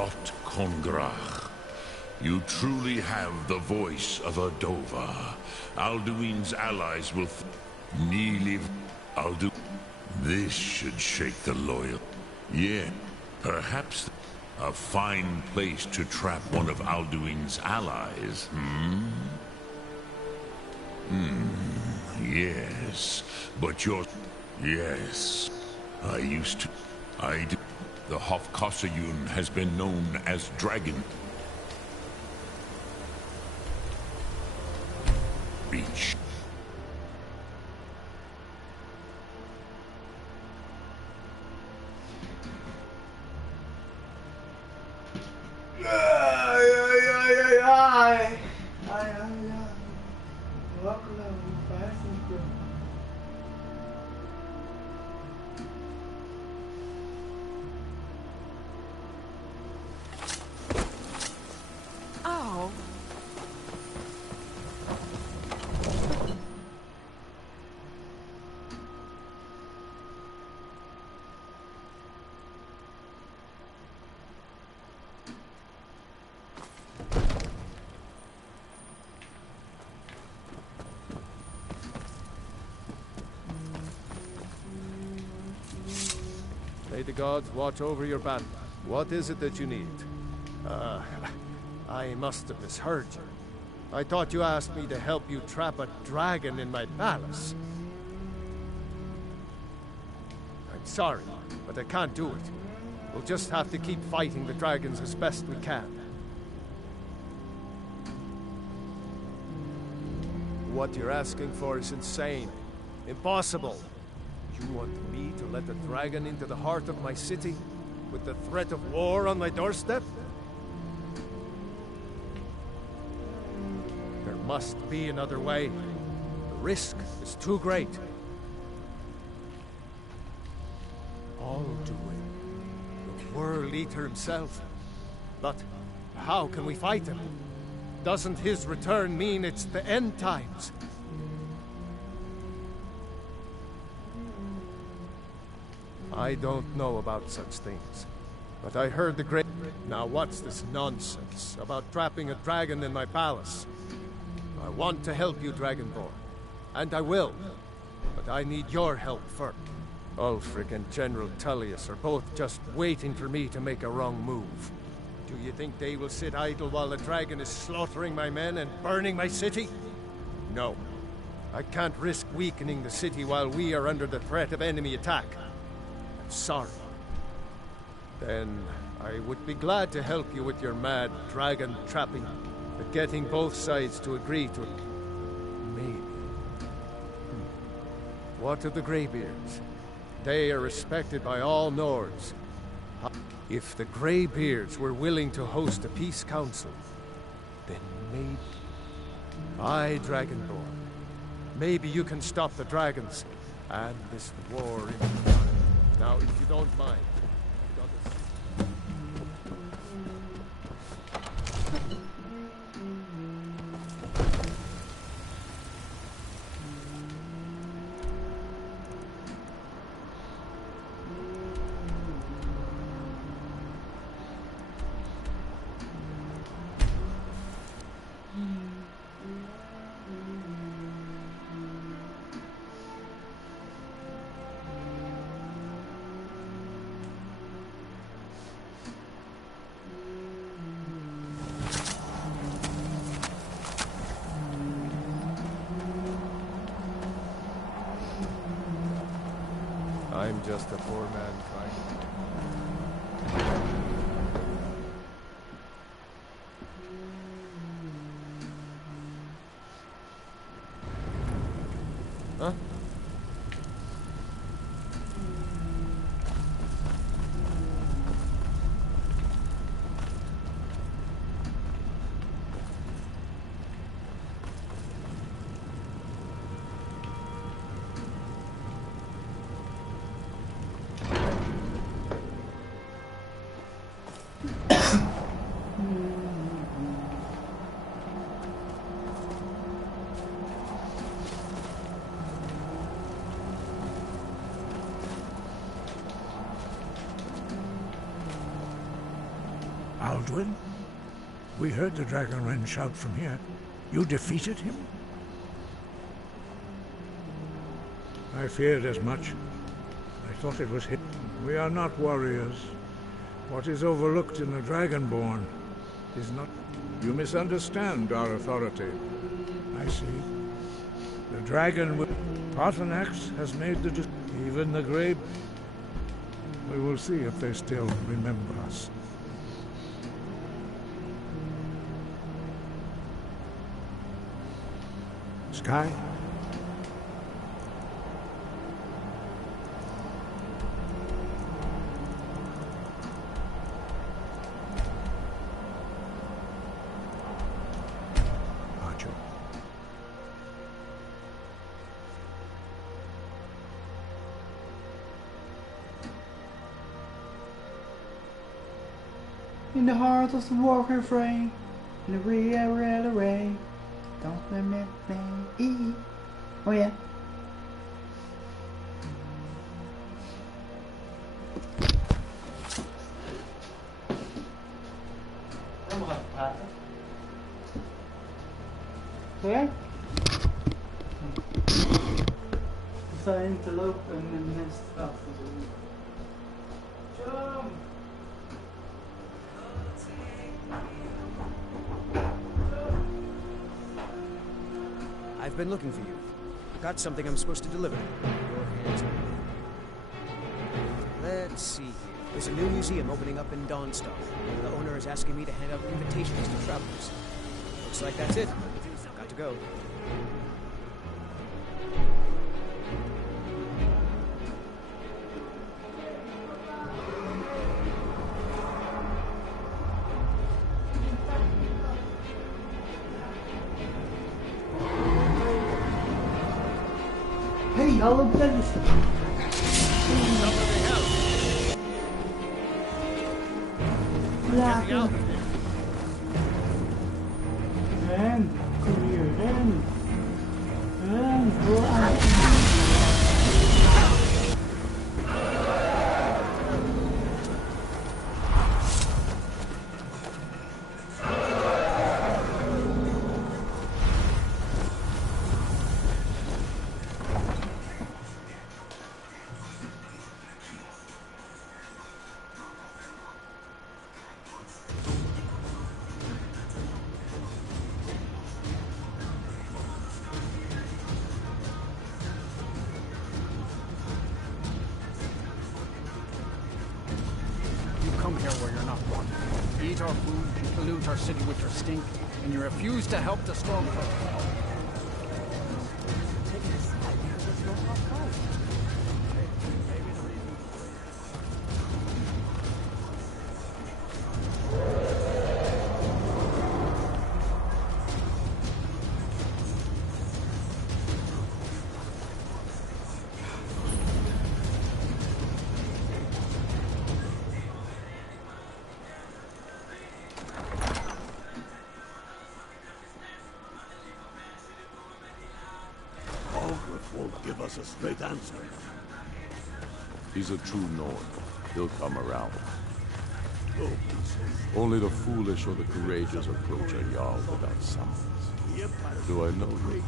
Lot Kongrach. You truly have the voice of a Dova. Alduin's allies will Neeliv Aldu. This should shake the loyal. Yeah, perhaps a fine place to trap one of Alduin's allies, Yes, but you're... Yes, I used to... I do... The Hofkossayun has been known as Dragon. Reach. Oh. May the gods watch over your battle. What is it that you need? I must have misheard you. I thought you asked me to help you trap a dragon in my palace. I'm sorry, but I can't do it. We'll just have to keep fighting the dragons as best we can. What you're asking for is insane. Impossible. You want me to let a dragon into the heart of my city, with the threat of war on my doorstep? There must be another way. The risk is too great. Alduin, the World Eater himself. But how can we fight him? Doesn't his return mean it's the end times? I don't know about such things, but I heard the great... Now what's this nonsense about trapping a dragon in my palace? I want to help you, Dragonborn, and I will, but I need your help first. Ulfric and General Tullius are both just waiting for me to make a wrong move. Do you think they will sit idle while the dragon is slaughtering my men and burning my city? No. I can't risk weakening the city while we are under the threat of enemy attack. Sorry. Then I would be glad to help you with your mad dragon trapping, but getting both sides to agree to it. Maybe. What of the Greybeards? They are respected by all Nords. If the Greybeards were willing to host a peace council, then maybe... Aye, Dragonborn. Maybe you can stop the dragons and this war in... Now, if you don't mind, I'm just a poor man trying. Huh? Alduin? We heard the Dragon Wren shout from here. You defeated him? I feared as much. I thought it was him. We are not warriors. What is overlooked in the Dragonborn is not... You misunderstand our authority. I see. The dragon will... Paarthurnax has made the... Even the Grey... We will see if they still remember us. Sky? Archer. In the heart of the walker frame, in the real array, don't remember me. Oh yeah. Okay. Sa interlope and nest up. Jump! I've been looking for you. Got something I'm supposed to deliver. Your hands are Let's see here. There's a new museum opening up in Dawnstar. The owner is asking me to hand out invitations to travelers. Looks like that's it. Got to go. Hey, hello, Dennis. Yeah. And career and go out. Come here where you're not wanted. Eat our food, pollute our city with your stink, and you refuse to help the stronghold. Won't give us a straight answer. He's a true Nord. He'll come around. Oh, Only the foolish or the courageous approach a Jarl without summons. Do I know you?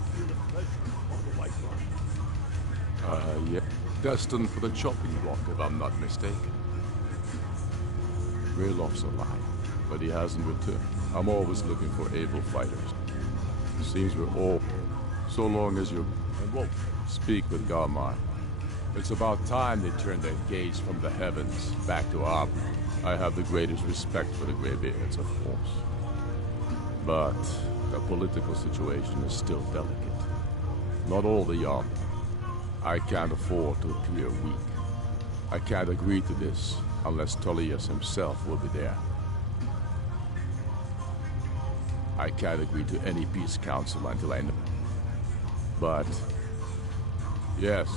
Yeah. Destined for the chopping block, if I'm not mistaken. Raylof's alive, but he hasn't returned. I'm always looking for able fighters. Seems we're all... So long as you're... And won't speak with Galmar. It's about time they turned their gaze from the heavens back to Ab. I have the greatest respect for the Greybeards, of course. But the political situation is still delicate. Not all the young. I can't afford to appear weak. I can't agree to this unless Tullius himself will be there. I can't agree to any peace council until I know. But yes,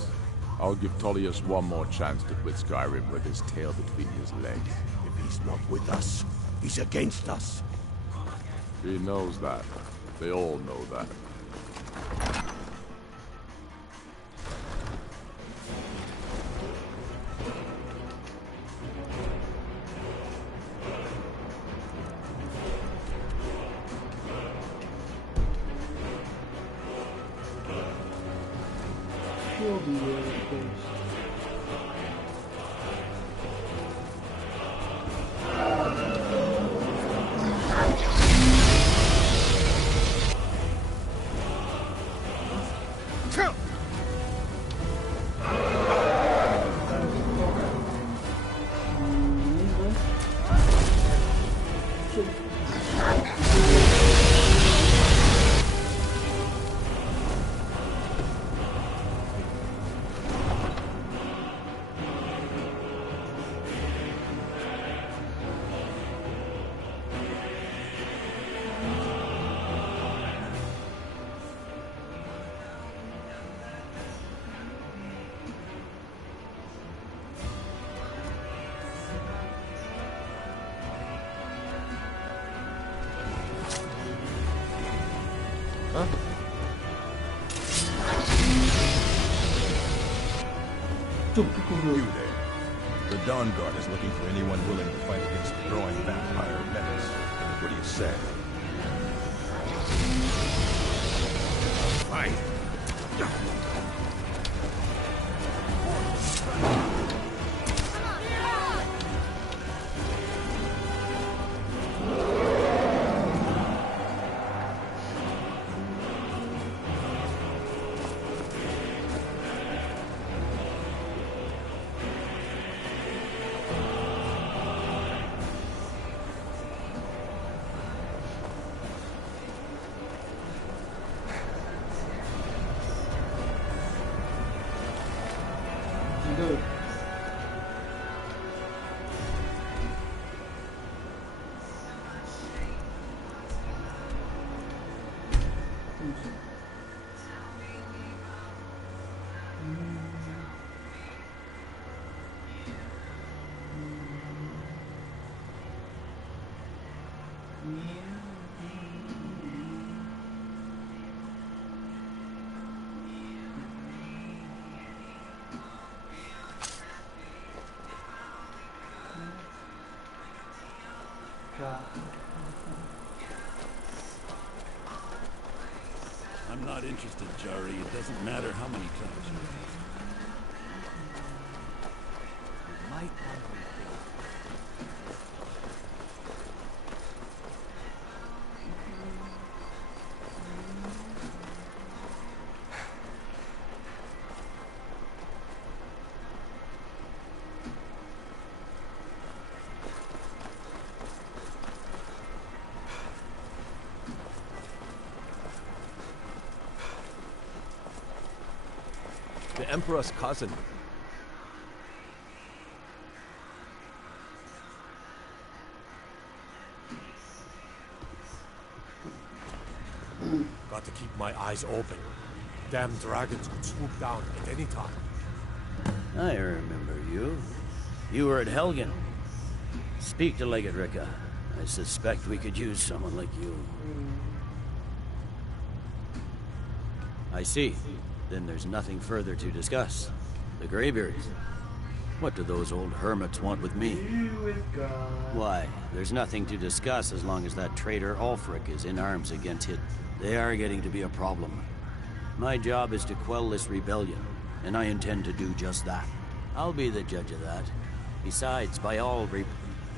I'll give Tullius one more chance to quit Skyrim with his tail between his legs. if he's not with us, he's against us. He knows that. They all know that. Kill the place. You there. The Dawn Guard is looking for anyone willing to fight against the growing vampire menace. What do you say? Fight! Good. I'm not interested, Jari. It doesn't matter how many times you might want to The Emperor's cousin. Got to keep my eyes open. Damn dragons could swoop down at any time. I remember you. You were at Helgen. Speak to Legate Ricka. I suspect we could use someone like you. I see. Then there's nothing further to discuss. The Greybeards. What do those old hermits want with me? Why, there's nothing to discuss as long as that traitor Ulfric is in arms against it. They are getting to be a problem. My job is to quell this rebellion, and I intend to do just that. I'll be the judge of that. Besides, by all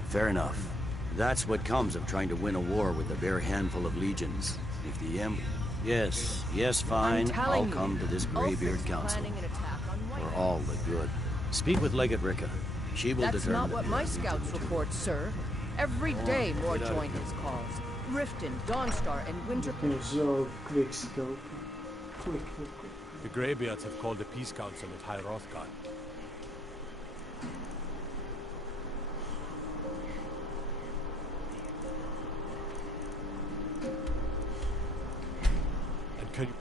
fair enough. That's what comes of trying to win a war with a bare handful of legions. If the Yes, fine. I'll come to this Greybeard Council. For all the good. Speak with Legate Ricka. She will determine. That's not what my scouts report, sir. Every day more join his cause. Riften, Dawnstar, and Winter... Zo quick scope. Quick. The Greybeards have called a peace council at High Hrothgar. And can you...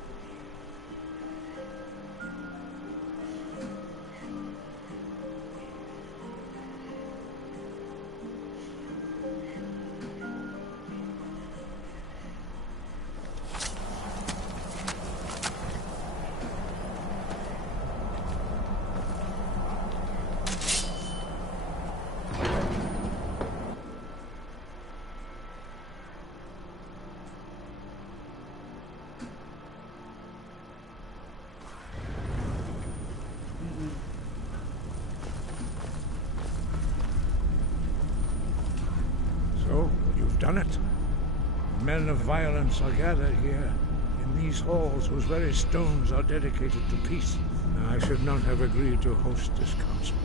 done it. Men of violence are gathered here, in these halls whose very stones are dedicated to peace. I should not have agreed to host this council.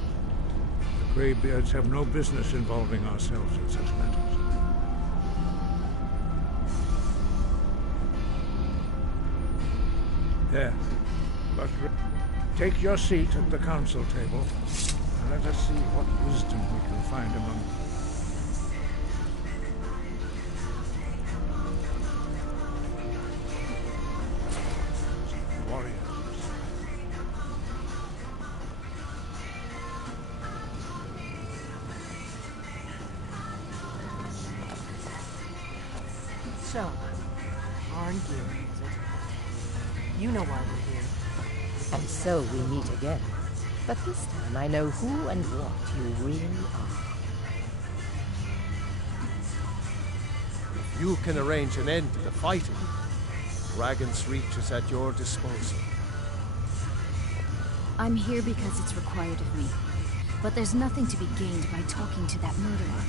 The Greybeards have no business involving ourselves in such matters. Yes, but take your seat at the council table, and let us see what wisdom we can find among them. So, Arn here, is it? You know why we're here. And so we meet again. But this time I know who and what you really are. If you can arrange an end to the fighting, Dragon's Reach is at your disposal. I'm here because it's required of me. But there's nothing to be gained by talking to that murderer.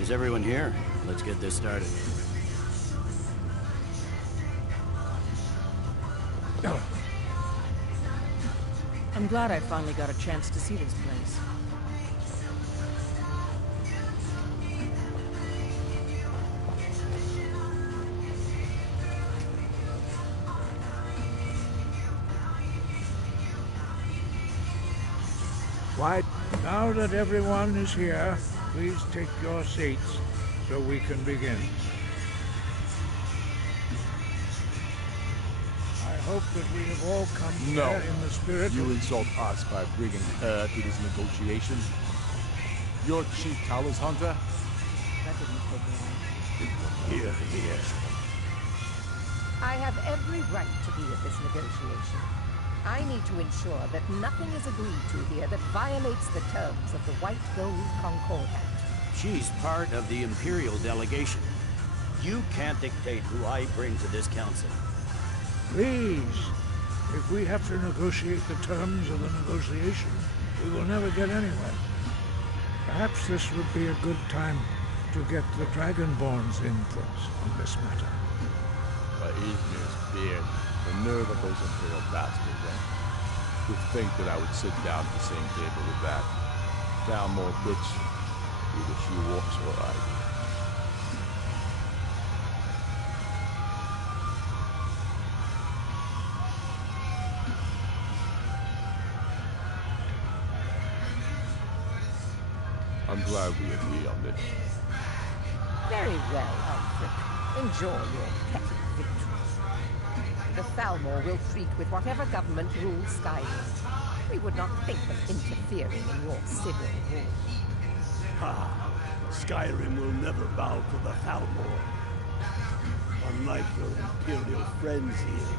Is everyone here? Let's get this started. I'm glad I finally got a chance to see this place. Why, now that everyone is here, please take your seats so we can begin. I hope that we have all come here in the spirit You insult us by bringing her to this negotiation? Your chief Talos Hunter? That didn't take long. Here. I have every right to be at this negotiation. I need to ensure that nothing is agreed to here that violates the terms of the White Gold Concordat. She's part of the Imperial delegation. You can't dictate who I bring to this council. Please, if we have to negotiate the terms of the negotiation, we will never get anywhere. Perhaps this would be a good time to get the Dragonborn's input on this matter. By Izmir's beard, the nerve of those Imperial bastards, eh? To think that I would sit down at the same table with that Valmore bitch. Either she walks or I do. I'm glad we agree on this. Very well, Alfred. Enjoy your petty victories. The Thalmor will treat with whatever government rules Skyrim. We would not think of interfering in your civil war. Skyrim will never bow to the Thalmor. Unlike your Imperial friends here.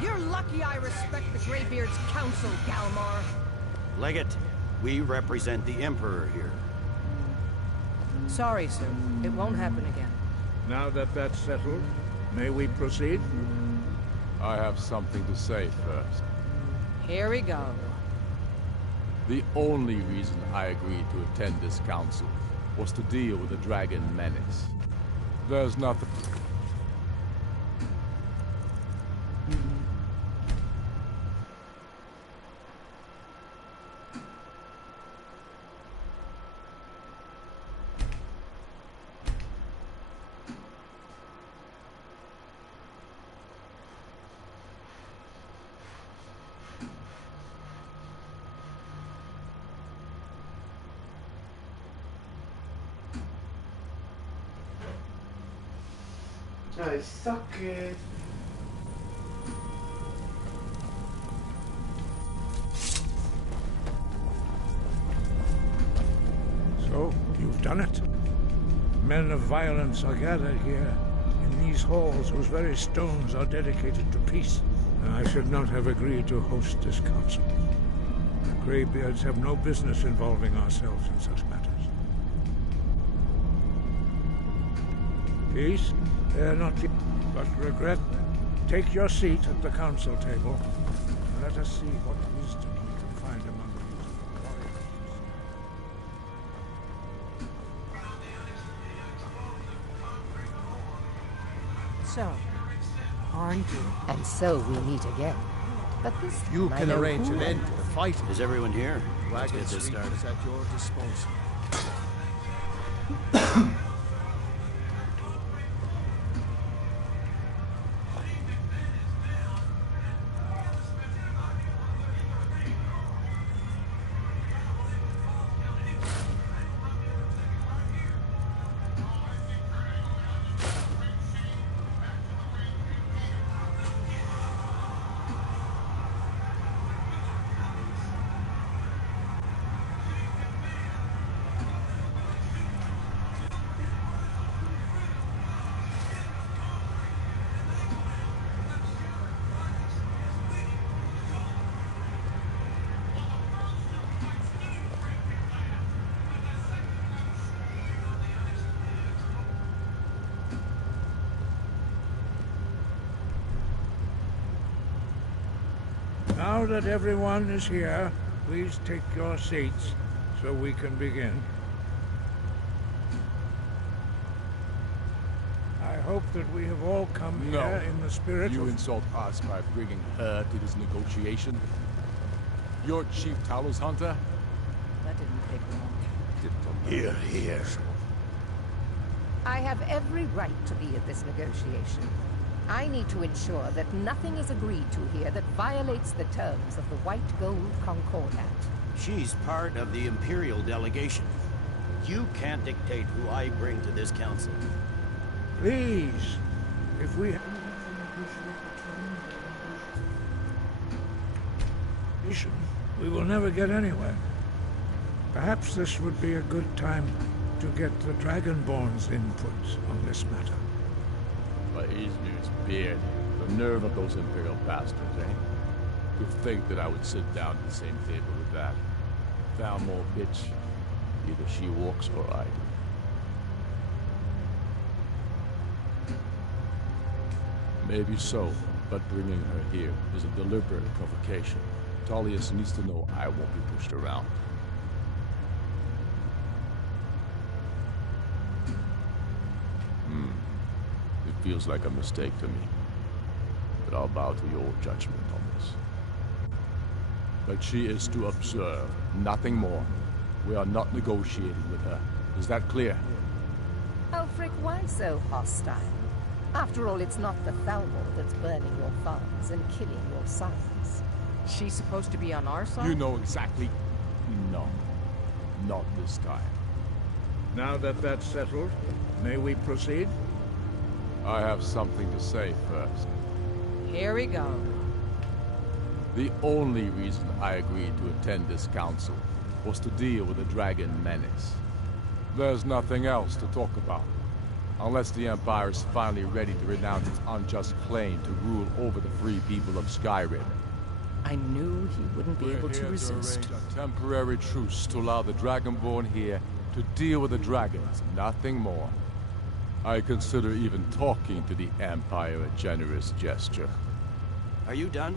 You're lucky I respect the Greybeard's council, Galmar. Legate, we represent the Emperor here. Sorry, sir. It won't happen again. Now that that's settled, may we proceed? I have something to say first. Here we go. The only reason I agreed to attend this council was to deal with the dragon menace. There's nothing... I suck it. So, you've done it. Men of violence are gathered here, in these halls whose very stones are dedicated to peace. I should not have agreed to host this council. The Greybeards have no business involving ourselves in such matters. Peace? They're not but regret. Take your seat at the council table, and let us see what wisdom we can find among these warriors. So, aren't you? And so we meet again. But this You time I can know arrange who an I end am. to the fight. Is everyone here? Let's Dragon get this Street started. is at your disposal. Now that everyone is here, please take your seats so we can begin. I hope that we have all come here in the spirit You of... insult us by bringing her to this negotiation? You're Chief Talos Hunter? That didn't take long. Here, here. I have every right to be at this negotiation. I need to ensure that nothing is agreed to here that violates the terms of the White Gold Concordat. She's part of the Imperial delegation. You can't dictate who I bring to this council. Please, if we... we will never get anywhere. Perhaps this would be a good time to get the Dragonborn's input on this matter. By Izmir's beard, the nerve of those Imperial bastards, eh? To think that I would sit down at the same table with that Thalmor bitch. Either she walks or I do. Maybe so, but bringing her here is a deliberate provocation. Tullius needs to know I won't be pushed around. It feels like a mistake to me. But I'll bow to your judgment on this. But she is to observe, nothing more. We are not negotiating with her. Is that clear? Ulfric, why so hostile? After all, it's not the Thalmor that's burning your farms and killing your sons. She's supposed to be on our side? You know exactly... No. Not this time. Now that that's settled, may we proceed? I have something to say first. Here we go. The only reason I agreed to attend this council was to deal with the dragon menace. There's nothing else to talk about. Unless the Empire is finally ready to renounce its unjust claim to rule over the free people of Skyrim. I knew he wouldn't be able to resist. To arrange a temporary truce to allow the Dragonborn here to deal with the dragons, nothing more. I consider even talking to the Empire a generous gesture. Are you done?